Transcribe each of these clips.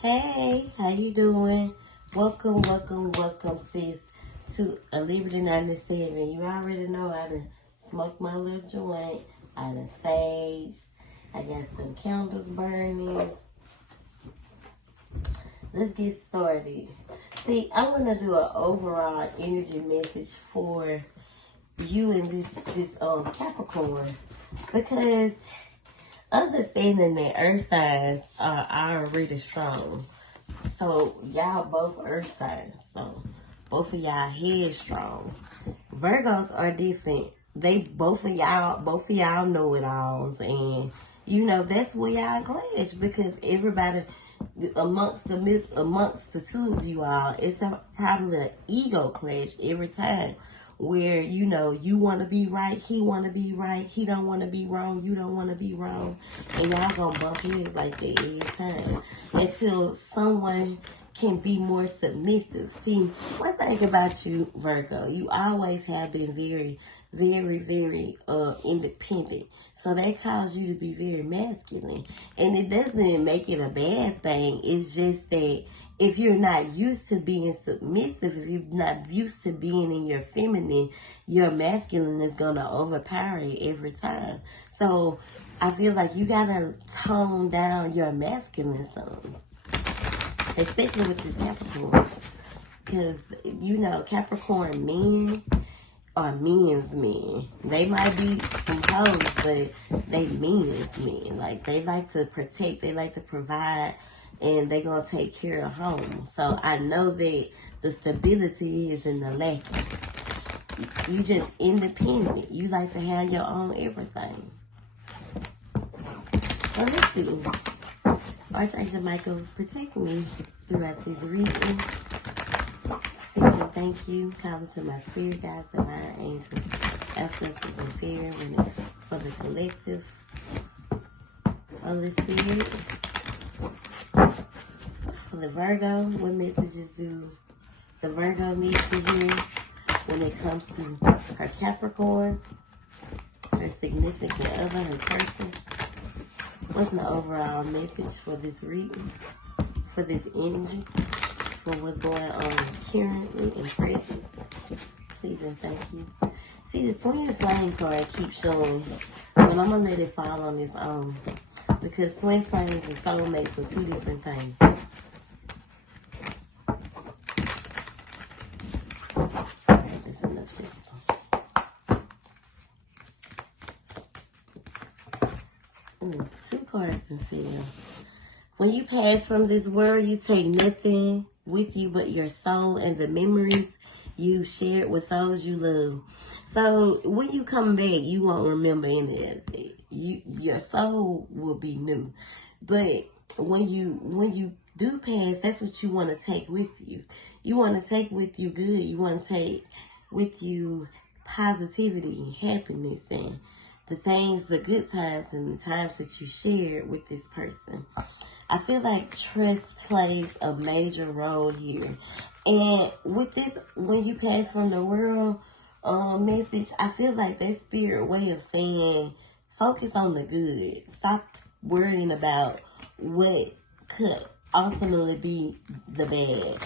Hey, how you doing? Welcome, sis, to A Liberty 97. You already know I done smoked my little joint. I done sage. I got some candles burning. Let's get started. See, I want to do an overall energy message for you and this Capricorn, because understanding that earth signs are already strong. So y'all both earth signs. So both of y'all headstrong. Virgos are different. They both of y'all know it alls, and that's where y'all clash, because everybody amongst the two of you all, it's probably an ego clash every time, where you want to be right, he want to be right, he don't want to be wrong, you don't want to be wrong, and y'all gonna bump heads like that every time until someone can be more submissive. See, one thing about you, Virgo, you always have been very, very, very independent. So that causes you to be very masculine. And it doesn't make it a bad thing. It's just that if you're not used to being submissive, if you're not used to being in your feminine, your masculine is going to overpower it every time. So I feel like you got to tone down your masculine some, especially with this Capricorn. Because, Capricorn men are men's men. They might be some hoes, but they men's men. Like, they like to protect, they like to provide, and they gonna take care of home. So I know that the stability is in the lack. You just independent. You like to have your own everything. So let's see. Archangel Michael, protect me throughout this reading. Thank you. Calling to my spirit guides, divine angels, ancestors, and fairy for the collective. Holy Spirit. For the Virgo, what messages do the Virgo need to hear when it comes to her Capricorn, her significant other, her person? What's the overall message for this reading, for this energy, for what's going on currently and present? Please and thank you. See, the twin flame card keeps showing, but I'm going to let it fall on its own, because twin flames and soulmates are two different things. Alright, that's enough shit. Two cards and feel. When you pass from this world, you take nothing with you but your soul and the memories you shared with those you love. So when you come back, you won't remember any of it. Your soul will be new. But when you do pass, that's what you want to take with you. You want to take with you good. You want to take with you positivity, happiness, and the good times and the times that you shared with this person. I feel like trust plays a major role here. And with this, when you pass from the world message, I feel like that spirit way of saying, focus on the good. Stop worrying about what could ultimately be the bad.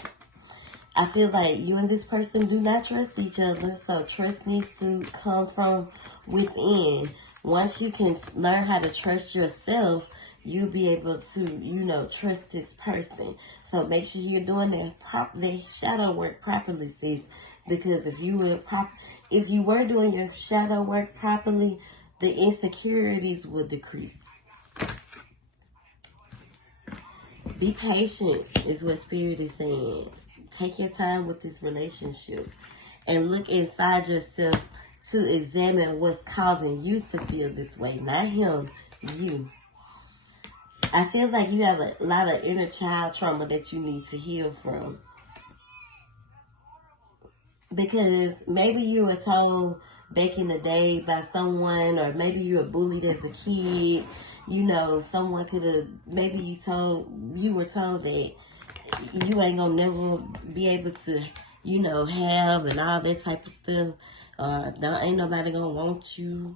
I feel like you and this person do not trust each other, so trust needs to come from within. Once you can learn how to trust yourself, you'll be able to, trust this person. So make sure you're doing the shadow work properly, sis. Because if you were doing your shadow work properly, the insecurities would decrease. Be patient is what Spirit is saying. Take your time with this relationship and look inside yourself to examine what's causing you to feel this way. Not him, you. I feel like you have a lot of inner child trauma that you need to heal from. Because maybe you were told back in the day by someone, or maybe you were bullied as a kid. Someone could have, maybe you were told that you ain't gonna never be able to, have and all that type of stuff. Ain't nobody gonna want you.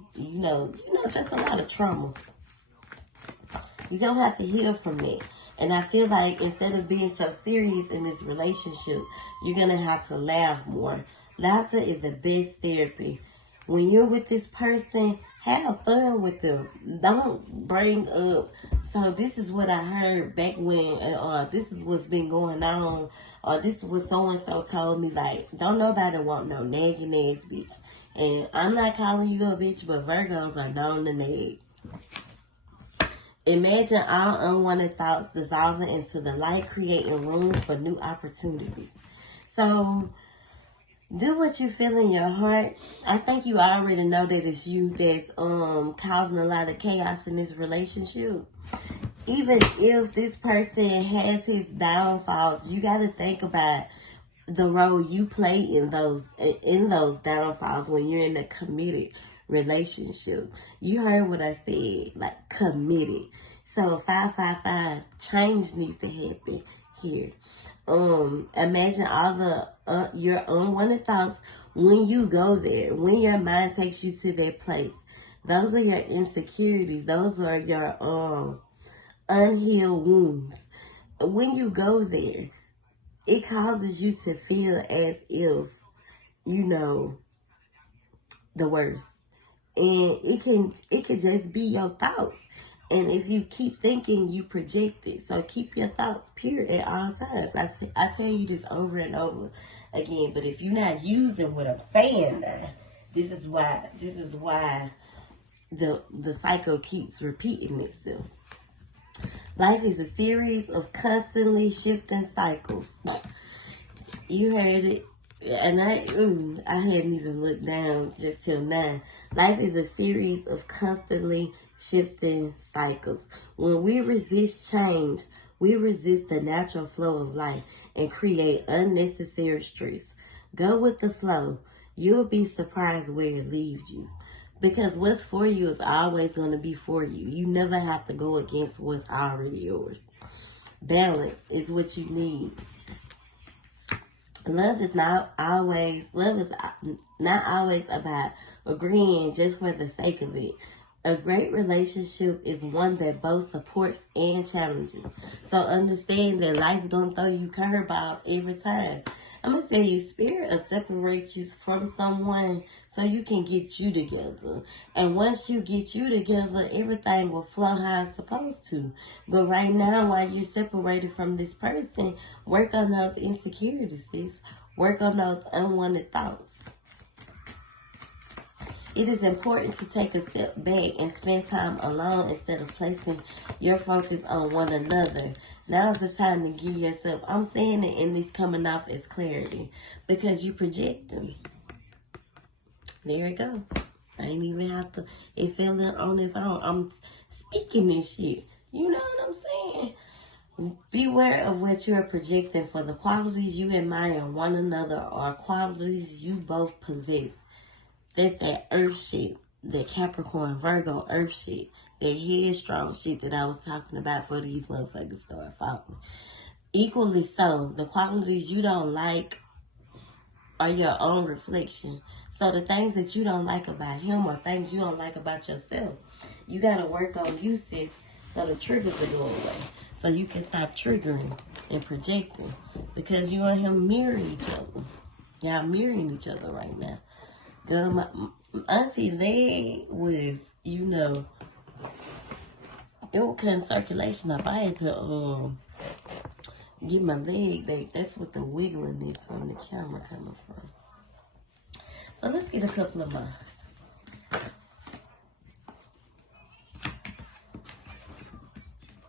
Just a lot of trauma. You don't have to heal from that. And I feel like instead of being so serious in this relationship, you're going to have to laugh more. Laughter is the best therapy. When you're with this person, have fun with them. Don't bring up, so this is what I heard back when, this is what's been going on, or this is what so-and-so told me. Like, don't nobody want no nagging ass bitch. And I'm not calling you a bitch, but Virgos are known to nag. Imagine all unwanted thoughts dissolving into the light, creating room for new opportunities. So, do what you feel in your heart. I think you already know that it's you that's causing a lot of chaos in this relationship. Even if this person has his downfalls, you got to think about the role you play in those downfalls when you're in a committed relationship. You heard what I said, like committed. So 555, change needs to happen here. Imagine all the your unwanted thoughts when you go there, when your mind takes you to that place. Those are your insecurities. Those are your unhealed wounds. When you go there, it causes you to feel as if you know the worst. And it can just be your thoughts. And if you keep thinking, you project it. So keep your thoughts pure at all times. I tell you this over and over again. But if you're not using what I'm saying now, this is why the cycle keeps repeating itself. Life is a series of constantly shifting cycles. You heard it. And I hadn't even looked down just till now. Life is a series of constantly shifting cycles. When we resist change, we resist the natural flow of life and create unnecessary stress. Go with the flow. You'll be surprised where it leaves you. Because what's for you is always going to be for you. You never have to go against what's already yours. Balance is what you need. Love is not always about agreeing just for the sake of it. A great relationship is one that both supports and challenges. So understand that life's gonna throw you curveballs every time. I'm gonna tell you, spirit will separate you from someone so you can get you together. And once you get you together, everything will flow how it's supposed to. But right now, while you're separated from this person, work on those insecurities, sis. Work on those unwanted thoughts. It is important to take a step back and spend time alone instead of placing your focus on one another. Now's the time to give yourself. I'm saying it and it's coming off as clarity because you project them. There it goes. I ain't even have to. It fell in on its own. I'm speaking this shit. You know what I'm saying? Beware of what you are projecting, for the qualities you admire in one another are qualities you both possess. That's that earth shit, that Capricorn, Virgo earth shit, that headstrong shit that I was talking about for these motherfuckers start following. Equally so, the qualities you don't like are your own reflection. So the things that you don't like about him or things you don't like about yourself, you got to work on you, sis, so the triggers will go away. So you can stop triggering and projecting, because you and him mirror each other. Y'all mirroring each other right now. Girl, my auntie leg was, it was cutting circulation up. I had to get my leg back. That's what the wiggling is from the camera coming from. So let's get a couple of mine.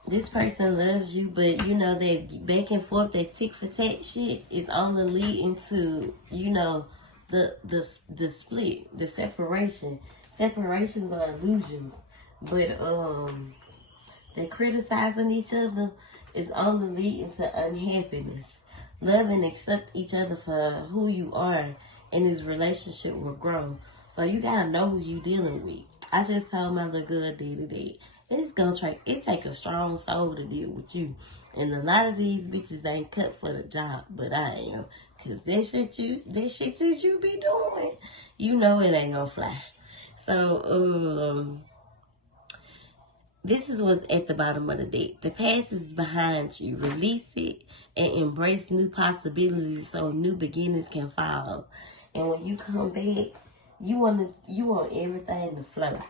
This person loves you, but that back and forth, that tick for tat shit is only leading to, the split, the separation. Separations are illusions, but they criticizing each other is only leading to unhappiness. Love and accept each other for who you are, and this relationship will grow. So you gotta know who you dealing with. I just told my little girl that it's gonna it take a strong soul to deal with you, and a lot of these bitches ain't cut for the job, but I am. Cause that shit you be doing, it ain't gonna fly. So, this is what's at the bottom of the deck. The past is behind you. Release it and embrace new possibilities so new beginnings can follow. And when you come back, you want everything to flow.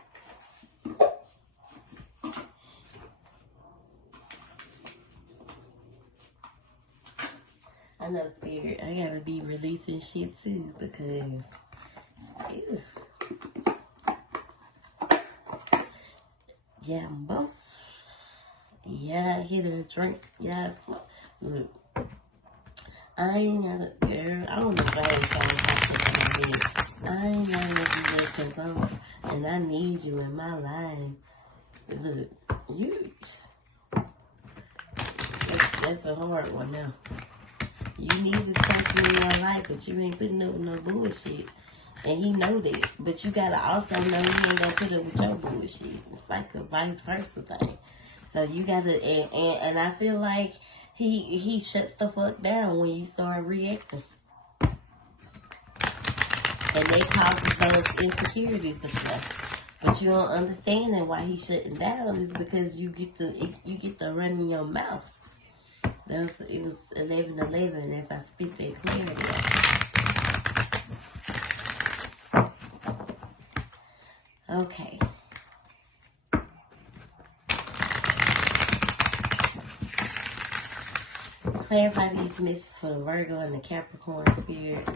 I know, Spirit, I gotta be releasing shit too, because ew. Yeah, both. Yeah, hit a drink. Yeah, look. I ain't gonna, girl, I don't know if I ain't talking. I ain't gonna do that because and I need you in my life. Look, that's a hard one now. You need this person in your life, but you ain't putting up with no bullshit. And he know that. But you gotta also know he ain't gonna put up with your bullshit. It's like a vice versa thing. So you gotta, and I feel like he shuts the fuck down when you start reacting. And they causes those insecurities to flow. But you don't understand that why he's shutting down is because you get the run in your mouth. It was 11:11 if I spit that clarity out. Okay. Clarify these messages for the Virgo and the Capricorn spirit.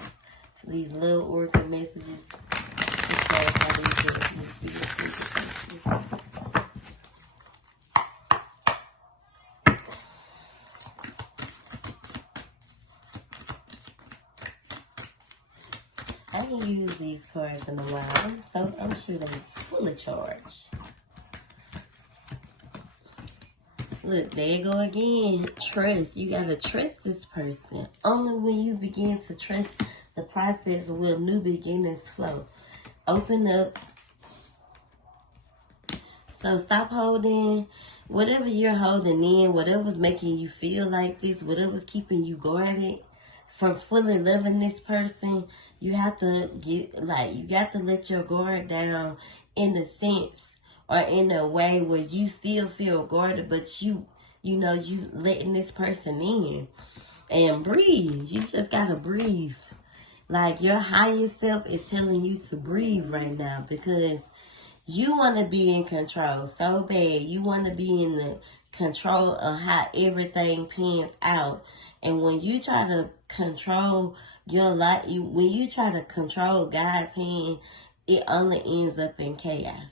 These little organ messages. Clarify these messages. I ain't used these cards in a while, so I'm sure they're fully charged. Look, there you go again. Trust. You gotta trust this person. Only when you begin to trust the process will new beginnings flow. Open up. So stop holding whatever you're holding in, whatever's making you feel like this, whatever's keeping you guarded from fully loving this person. You have to you got to let your guard down in a sense or in a way where you still feel guarded, but you letting this person in. And breathe. You just gotta breathe. Like your higher self is telling you to breathe right now because you want to be in control so bad. You want to be in the control of how everything pans out. And when you try to control your life, when you try to control God's hand, it only ends up in chaos.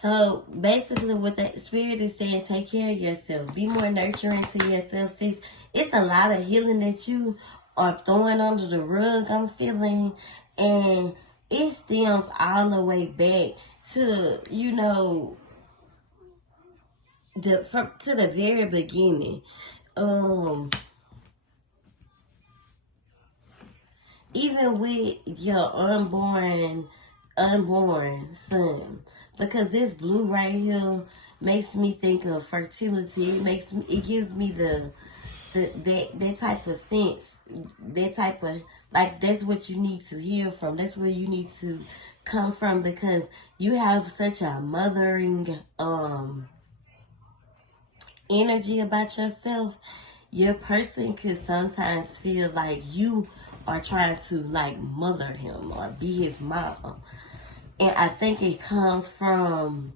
So basically what that spirit is saying, take care of yourself. Be more nurturing to yourself. Sis. It's a lot of healing that you are throwing under the rug, I'm feeling. And it stems all the way back to, to the very beginning. Even with your unborn son, because this blue right here makes me think of fertility. It gives me that type of sense, that type of, like, that's what you need to heal from. That's where you need to come from, because you have such a mothering energy about yourself. Your person could sometimes feel like you are trying to like mother him or be his mom. And I think it comes from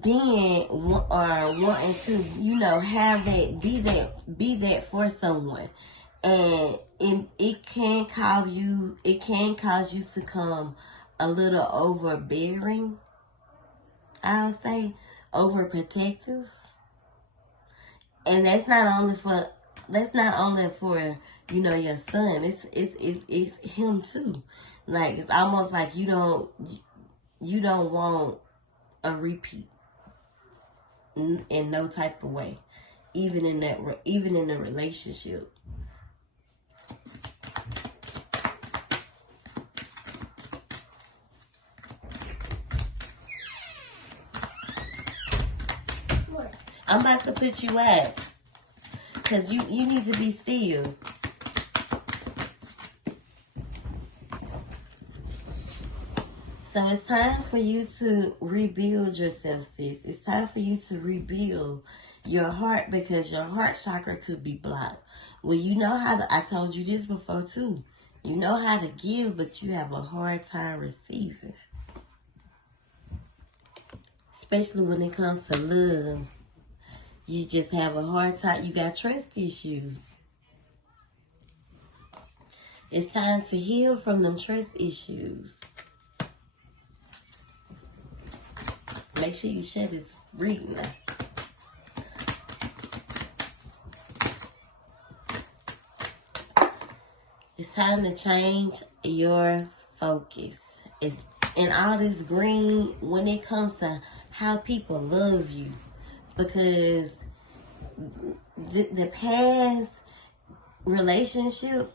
being or wanting to, have that, be that for someone. And it can cause you to become a little overbearing, I'll say, overprotective. And that's not only for your son. It's him too. Like, it's almost like you don't want a repeat in no type of way, even in the relationship. I'm about to put you out. Because you need to be still. So it's time for you to rebuild yourself, sis. It's time for you to rebuild your heart, because your heart chakra could be blocked. Well, you know how to, I told you this before too. You know how to give, but you have a hard time receiving. Especially when it comes to love. You just have a hard time. You got trust issues. It's time to heal from them trust issues. Make sure you share this reading now. It's time to change your focus. It's in all this green when it comes to how people love you. Because the past relationship,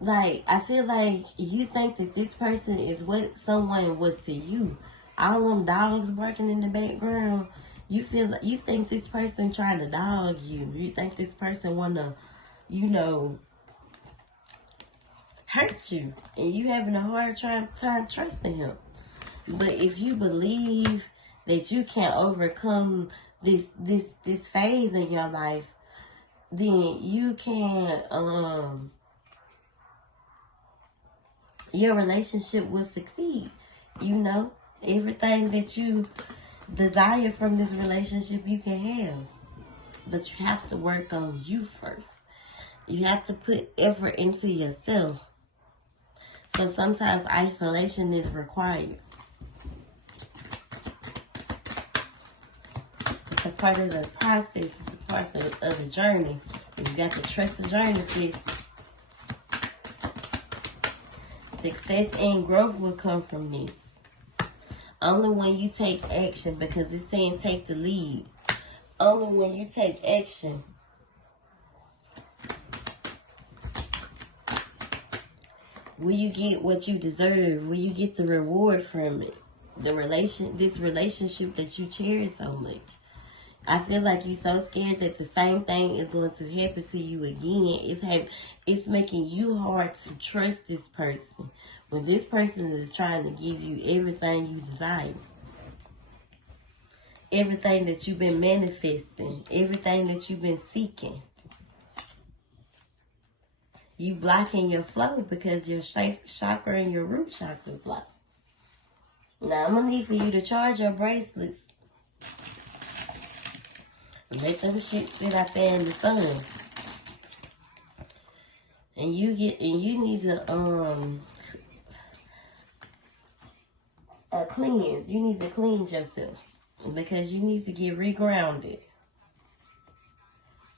like, I feel like you think that this person is what someone was to you. All them dogs barking in the background, you think this person trying to dog you. You think this person wanna, hurt you, and you having a hard time trusting him. But if you believe that you can overcome this phase in your life, then you can your relationship will succeed. Everything that you desire from this relationship you can have. But you have to work on you first. You have to put effort into yourself. So sometimes isolation is required. It's a part of the process. It's a part of the journey. And you got to trust the journey, sis. Success and growth will come from this. Only when you take action, because it's saying take the lead. Only when you take action will you get what you deserve. Will you get the reward from it? This relationship that you cherish so much. I feel like you're so scared that the same thing is going to happen to you again. It's making you hard to trust this person when this person is trying to give you everything you desire. Everything that you've been manifesting. Everything that you've been seeking. You blocking your flow because your chakra and your root chakra is blocked. Now, I'm going to need for you to charge your bracelets. Let them shit sit out there in the sun. And you need to cleanse. You need to cleanse yourself. Because you need to get regrounded.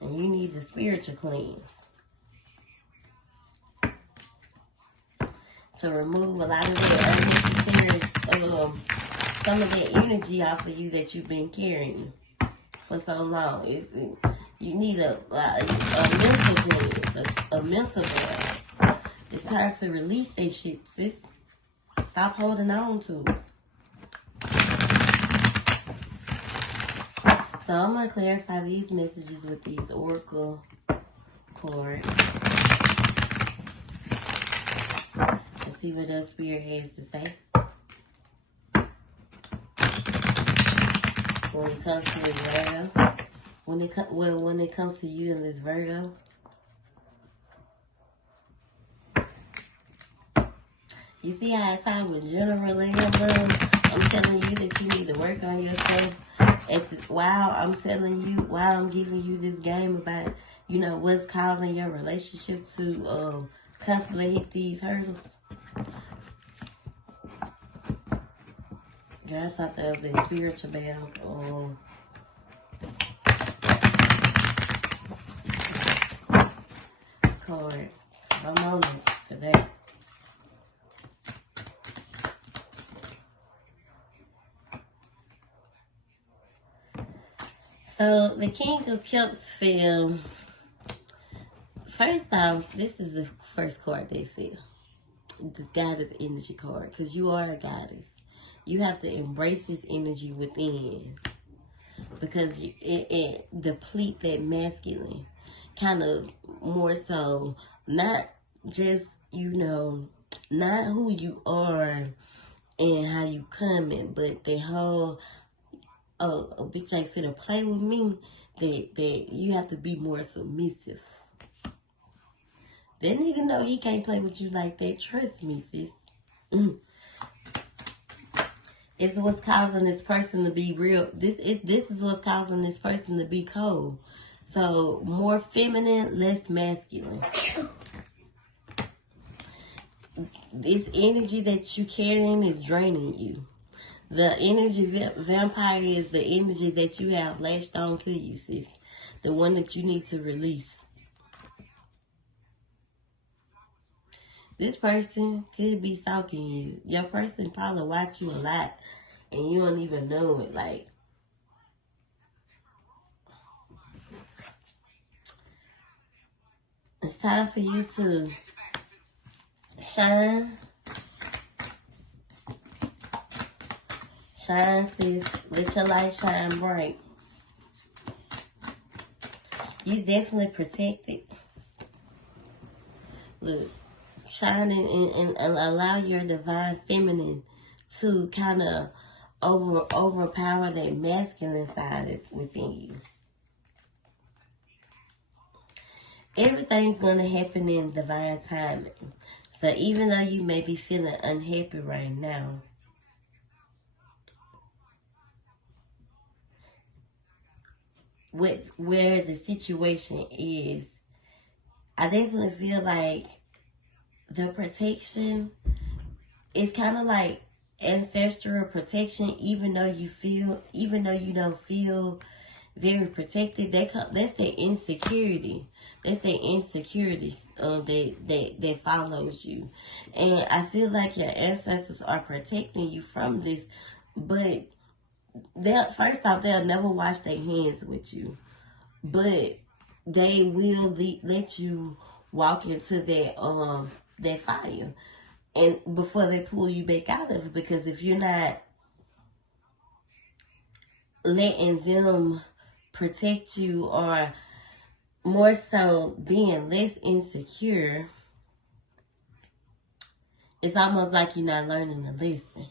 And you need the spiritual cleanse. To remove a lot of the unnecessary, some of that energy off of you that you've been carrying for so long. You need a mental cleanse, a mental blood. It's time to release that shit, sis. Stop holding on to it. So I'm going to clarify these messages with these oracle cards. Let's see what else Spirit has to say. When it comes to this Virgo. When it comes to you and this Virgo. You see how I talk with generally love? I'm telling you that you need to work on yourself. While I'm giving you this game about, what's causing your relationship to constantly hit these hurdles. Yeah, I thought that was a spiritual bell. Card. I'm on it today. So, the King of Cups feel, first off, this is the first card they feel. This goddess energy card, because you are a goddess. You have to embrace this energy within. because it deplete that masculine, kind of more so, not just, not who you are and how you coming, but the whole, a bitch ain't finna play with me, that you have to be more submissive. That nigga know he can't play with you like that. Trust me, sis. It's what's causing this person to be real. This is what's causing this person to be cold. So, more feminine, less masculine. This energy that you carrying is draining you. The energy vampire is the energy that you have latched on to you, sis. The one that you need to release. This person could be stalking you. Your person probably watch you a lot and you don't even know it. Like, it's time for you to shine. Shine, sis. Let your light shine bright. You definitely protected. Look, shine and allow your divine feminine to kind of overpower that masculine side within you. Everything's going to happen in divine timing. So even though you may be feeling unhappy right now, with where the situation is, I definitely feel like the protection is kind of like ancestral protection. Even though you don't feel very protected, that's their insecurity. That's their insecurity that follows you. And I feel like your ancestors are protecting you from this, but first off, they'll never wash their hands with you. But they will let you walk into that fire, and before they pull you back out of it, because if you're not letting them protect you, or more so being less insecure, it's almost like you're not learning to listen.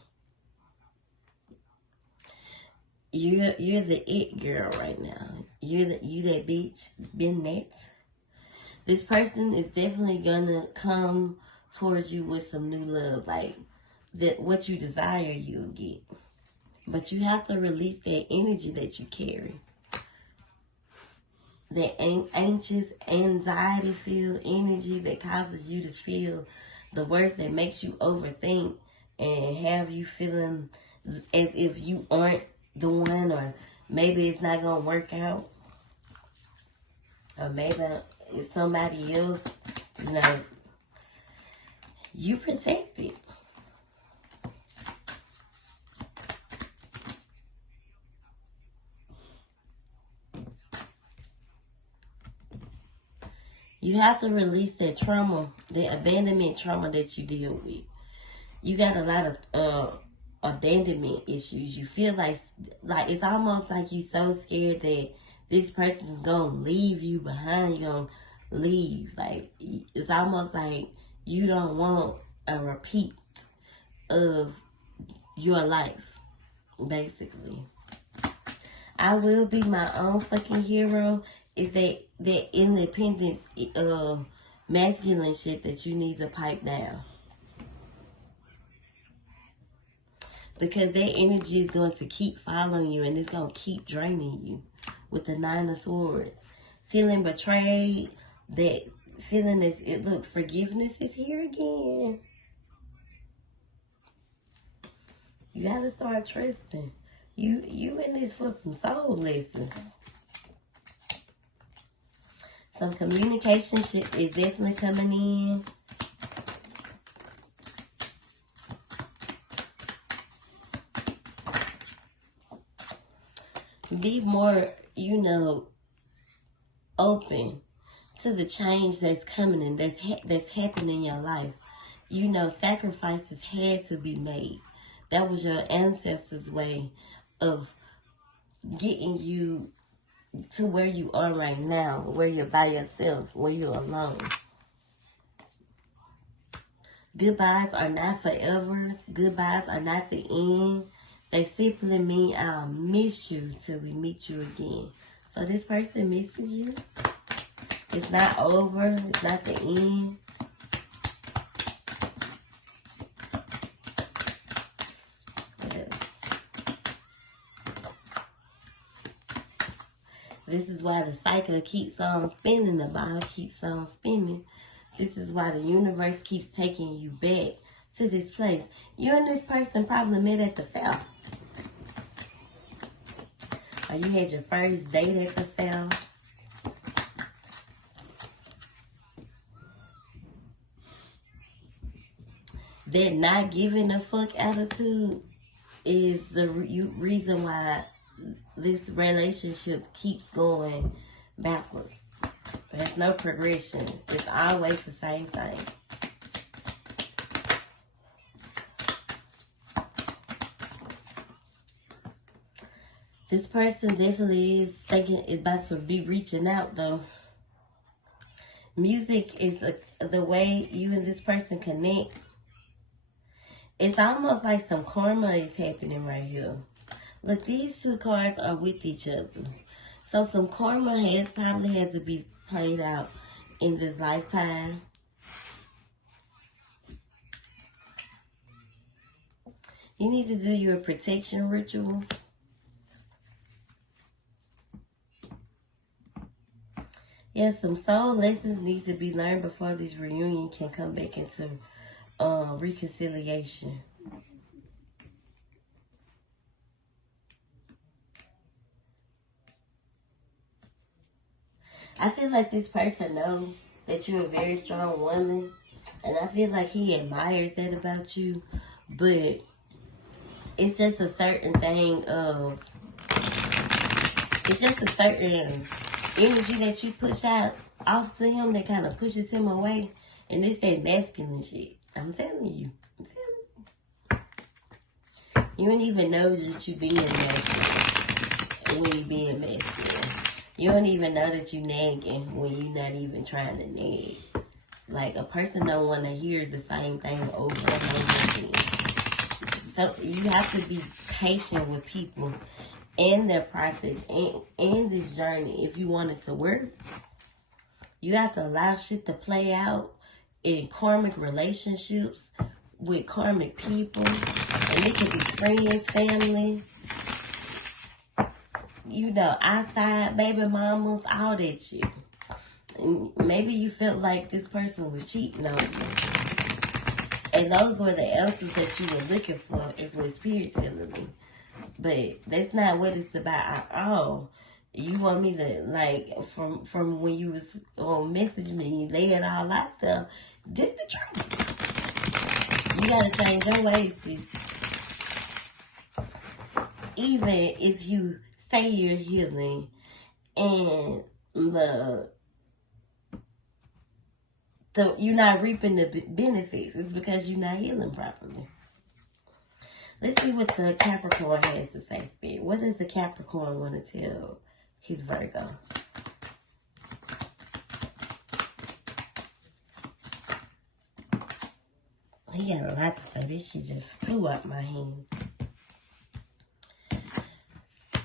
You're the it girl right now. You that bitch, been that. This person is definitely gonna come towards you with some new love, like that. What you desire, you'll get. But you have to release that energy that you carry. That anxious, anxiety-filled energy that causes you to feel the worst, that makes you overthink and have you feeling as if you aren't the one, or maybe it's not gonna work out, or maybe it's somebody else. You protect it. You have to release that trauma, the abandonment trauma that you deal with. You got a lot of abandonment issues. You feel like it's almost like you so scared that this person is gonna leave you behind. You're gonna leave. Like, it's almost like you don't want a repeat of your life, basically. I will be my own fucking hero. Is that independent masculine shit that you need to pipe down. Because that energy is going to keep following you, and it's going to keep draining you with the Nine of Swords. Feeling betrayed, that feeling that, look, forgiveness is here again. You got to start trusting. You in this for some soul lessons. Some communication shit is definitely coming in. Be more, open to the change that's coming and that's happening in your life. Sacrifices had to be made. That was your ancestors' way of getting you to where you are right now, where you're by yourself, where you're alone. Goodbyes are not forever. Goodbyes are not the end. They simply mean I'll miss you till we meet you again. So this person misses you. It's not over. It's not the end. This is why the cycle keeps on spinning. The ball keeps on spinning. This is why the universe keeps taking you back to this place. You and this person probably met at the fair. Or you had your first date at the fair. That not giving a fuck attitude is the reason why this relationship keeps going backwards. There's no progression. It's always the same thing. This person definitely is thinking it's about to be reaching out, though. Music is the way you and this person connect. It's almost like some karma is happening right here. Look, these two cards are with each other. So some karma probably had to be played out in this lifetime. You need to do your protection ritual. Yeah, some soul lessons need to be learned before this reunion can come back into reconciliation. I feel like this person knows that you're a very strong woman, and I feel like he admires that about you, but it's just a certain thing of, it's just a certain energy that you push out off to him that kind of pushes him away, and it's that masculine shit. I'm telling you. You don't even know that you're being masculine when you're being masculine. You don't even know that you're nagging when you're not even trying to nag. Like, a person don't want to hear the same thing over and over again. So you have to be patient with people and their process and this journey. If you want it to work, you have to allow shit to play out in karmic relationships with karmic people. And it could be friends, family, you know, outside baby mamas, all that shit. And maybe you felt like this person was cheating on you. And those were the answers that you were looking for, is what Spirit telling me. But that's not what it's about at all. You want me to, like, from when you was messaging me, you lay it all out there. This the truth. You gotta change your ways, sis. Even if you say you're healing and you're not reaping the benefits, it's because you're not healing properly. Let's see what the Capricorn has to say, Spirit. What does the Capricorn want to tell his Virgo? He got a lot to say. This shit just flew out my hand.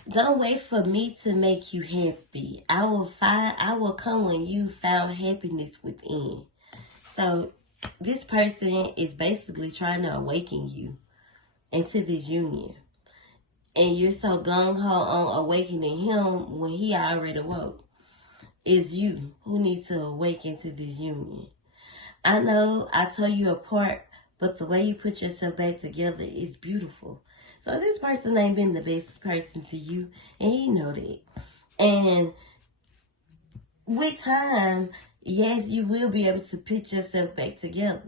Don't wait for me to make you happy. I will come when you found happiness within. So this person is basically trying to awaken you into this union. And you're so gung-ho on awakening him when he already awoke. It's you who need to awaken to this union. I know I tore you apart, but the way you put yourself back together is beautiful. So this person ain't been the best person to you, and he know that. And with time, yes, you will be able to put yourself back together.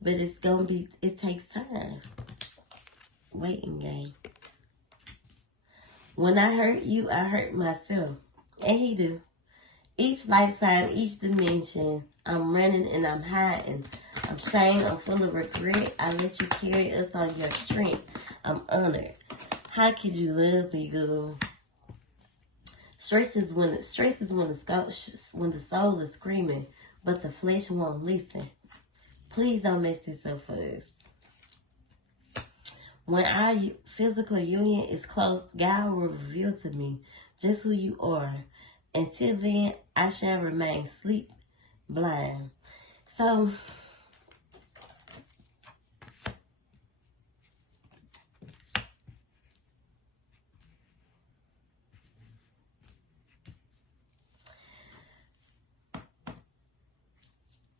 But it takes time. Waiting game. When I hurt you, I hurt myself. And he do. Each lifetime, each dimension, I'm running and I'm hiding. I'm ashamed, I'm full of regret. I let you carry us on your strength. I'm honored. How could you love me, girl? Stress is when the soul is screaming, but the flesh won't listen. Please don't mess this up for us. When our physical union is close, God will reveal to me just who you are. Until then, I shall remain sleep blind. So,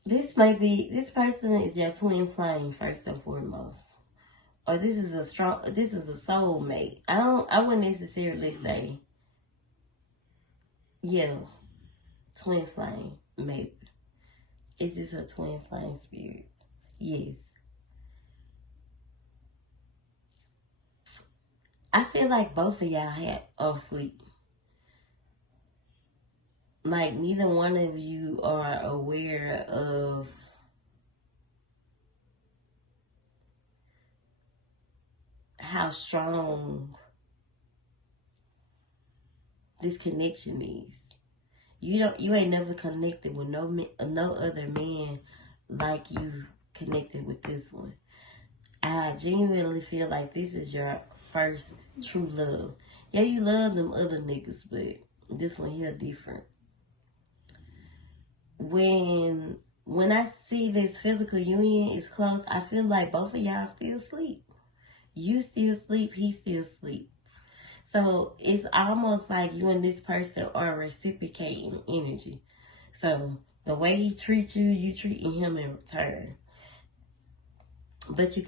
this person is your twin flame, first and foremost. Or this is a soulmate. I wouldn't necessarily say, yeah, twin flame, maybe. Is this a twin flame spirit? Yes. I feel like both of y'all are asleep. Like, neither one of you are aware of how strong this connection is. You ain't never connected with no other man like you connected with this one. I genuinely feel like this is your first true love. Yeah, you love them other niggas, but this one here different. When I see this physical union is close, I feel like both of y'all still sleep. You still sleep, he still sleep. So it's almost like you and this person are reciprocating energy. So the way he treats you, you treating him in return. But you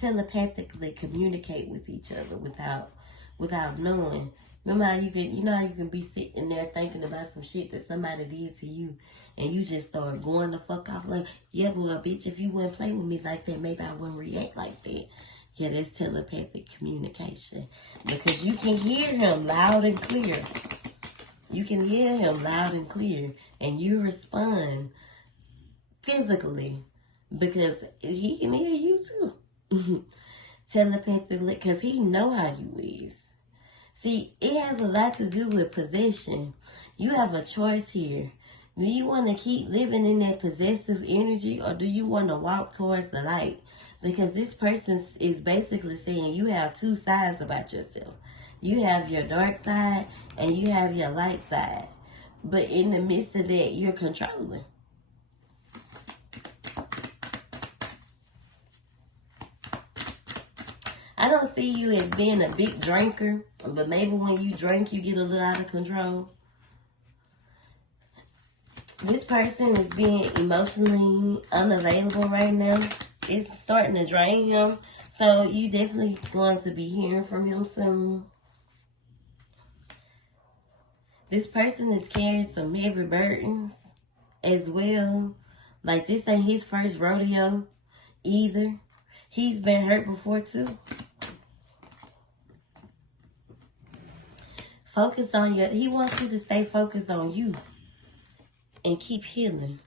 telepathically communicate with each other without knowing. Remember how you can be sitting there thinking about some shit that somebody did to you, and you just start going the fuck off like, yeah, well, bitch, if you wouldn't play with me like that, maybe I wouldn't react like that. Yeah, that's telepathic communication. Because you can hear him loud and clear. You can hear him loud and clear, and you respond physically because he can hear you too. Telepathically, because he know how you is. See, it has a lot to do with possession. You have a choice here. Do you want to keep living in that possessive energy, or do you want to walk towards the light? Because this person is basically saying you have two sides about yourself. You have your dark side and you have your light side. But in the midst of that, you're controlling. I don't see you as being a big drinker, but maybe when you drink, you get a little out of control. This person is being emotionally unavailable right now. It's starting to drain him. So you definitely going to be hearing from him soon. This person is carrying some heavy burdens as well. Like, this ain't his first rodeo either. He's been hurt before too. Focus on he wants you to stay focused on you and keep healing.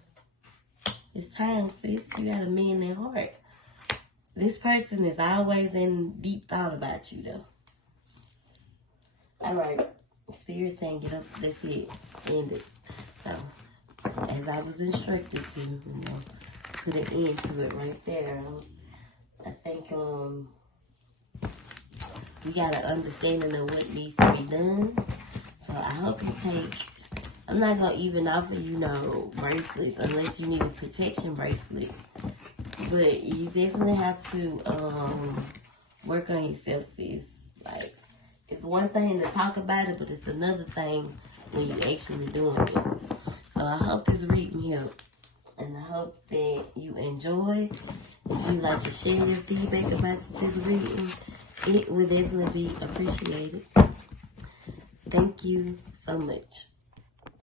It's time, sis. You gotta mend their heart. This person is always in deep thought about you, though. Alright. Spirit saying get up. That's it. End it. So, as I was instructed to, put an end to it right there. I think, you got an understanding of what needs to be done. So, I hope you take... I'm not going to even offer you no bracelets unless you need a protection bracelet. But you definitely have to work on yourself, sis. Like, it's one thing to talk about it, but it's another thing when you're actually doing it. So I hope this reading helped. And I hope that you enjoyed. If you'd like to share your feedback about this reading, it would definitely be appreciated. Thank you so much.